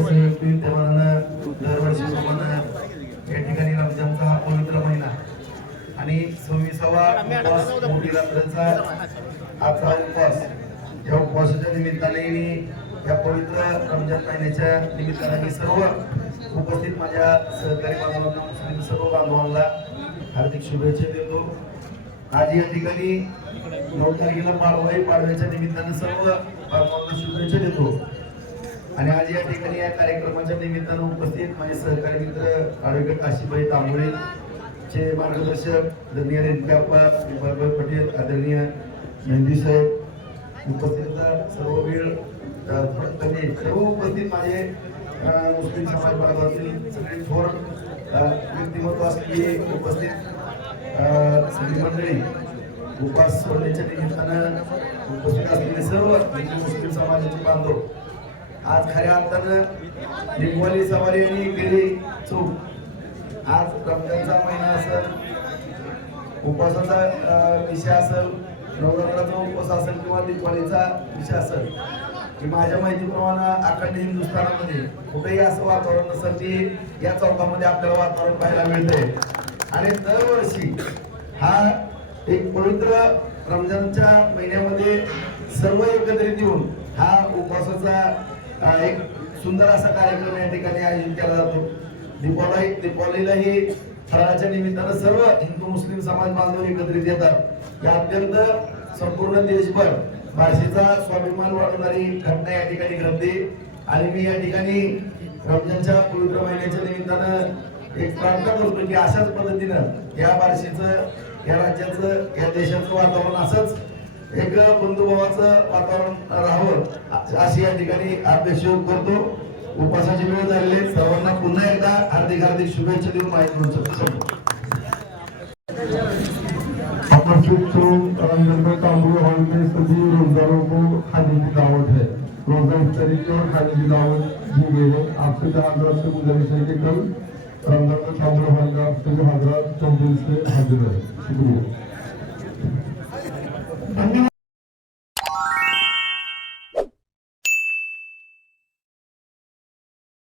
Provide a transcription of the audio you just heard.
संयुक्तविद्यमानानं दरवर्षीप्रमाणे या ठिकाणी रमजानचा पवित्र महिना. आणि सव्वीसावा उपवास मोठी रात्रचा आजचा उपवास. या उपवासाच्या निमित्ताने या पवित्र रमजान महिन्याच्या निमित्ताने मी सर्व उपस्थित माझ्या सहकारी बांधवांना सर्व बांधवांना हार्दिक शुभेच्छा देतो. आज या ठिकाणी नऊ तारखेला पाडवाई पाडव्याच्या निमित्तानं सर्व बांधवांना शुभेच्छा देतो. आणि आज या ठिकाणी या कार्यक्रमाच्या निमित्तानं उपस्थित माझे सहकारी मित्र ॲडव्होकेट काशीबाई तांबोळे चे मार्गदर्शक आदरणीय रेणकाप्पा विभागभाई पटेल आदरणीय मेहंदी साहेब उपस्थित सर्व वेळ कमी सर्व उपस्थित माझे मुस्लिम समाज बांधवातील सगळे थोर व्यक्तिमत्व असलेली उपस्थित मंडळी उपास सोडण्याच्या निमित्तानं उपस्थित असलेले सर्व हिंदू मुस्लिम समाजाचे बांधव आज खऱ्या अर्थानं निगवाली सवारी आणि गेली चूक. आज रमजानचा महिना असेल उपवासाचा विषय असेल नवरात्राचा उपवास असेल किंवा दिवाळीचा विषय असेल की माझ्या माहितीप्रमाणे अखंड हिंदुस्थानामध्ये कुठेही असं वातावरण नसेल की या चौकामध्ये आपल्याला वातावरण पाहायला मिळते आणि दरवर्षी हा एक पवित्र रमजानच्या महिन्यामध्ये सर्व एकत्रित येऊन हा उपवासाचा एक सुंदर असा कार्यक्रम या ठिकाणी आयोजित केला जातो. दीपावली दीपावलीलाही फराळाच्या निमित्तानं सर्व हिंदू मुस्लिम समाज बांधव एकत्रित येतात. या अत्यंत संपूर्ण देशभर भाषेचा स्वाभिमान वाढवणारी घटना या ठिकाणी घडते. आणि मी या ठिकाणी रमजानच्या पवित्र महिन्याच्या निमित्तानं एक प्रार्थना करतो की अशाच पद्धतीनं या बारशीचं या राज्याचं या देशाचं वातावरण असंच एक बंधुभावाचं वातावरण राहावं अशी या ठिकाणी अपेक्षा करतो. उपासाची वेळ झालेली सर्वांना पुन्हा एकदा हार्दिक हार्दिक शुभेच्छा देऊन माहिती करू शकतो दावत है रोजगार और खाने की दावत दी गई है आपसे जहाँ गुजारिश है कि कल रमजान में तांबुल हॉल का आप सभी हजरत चौबीस से हाजिर. है शुक्रिया.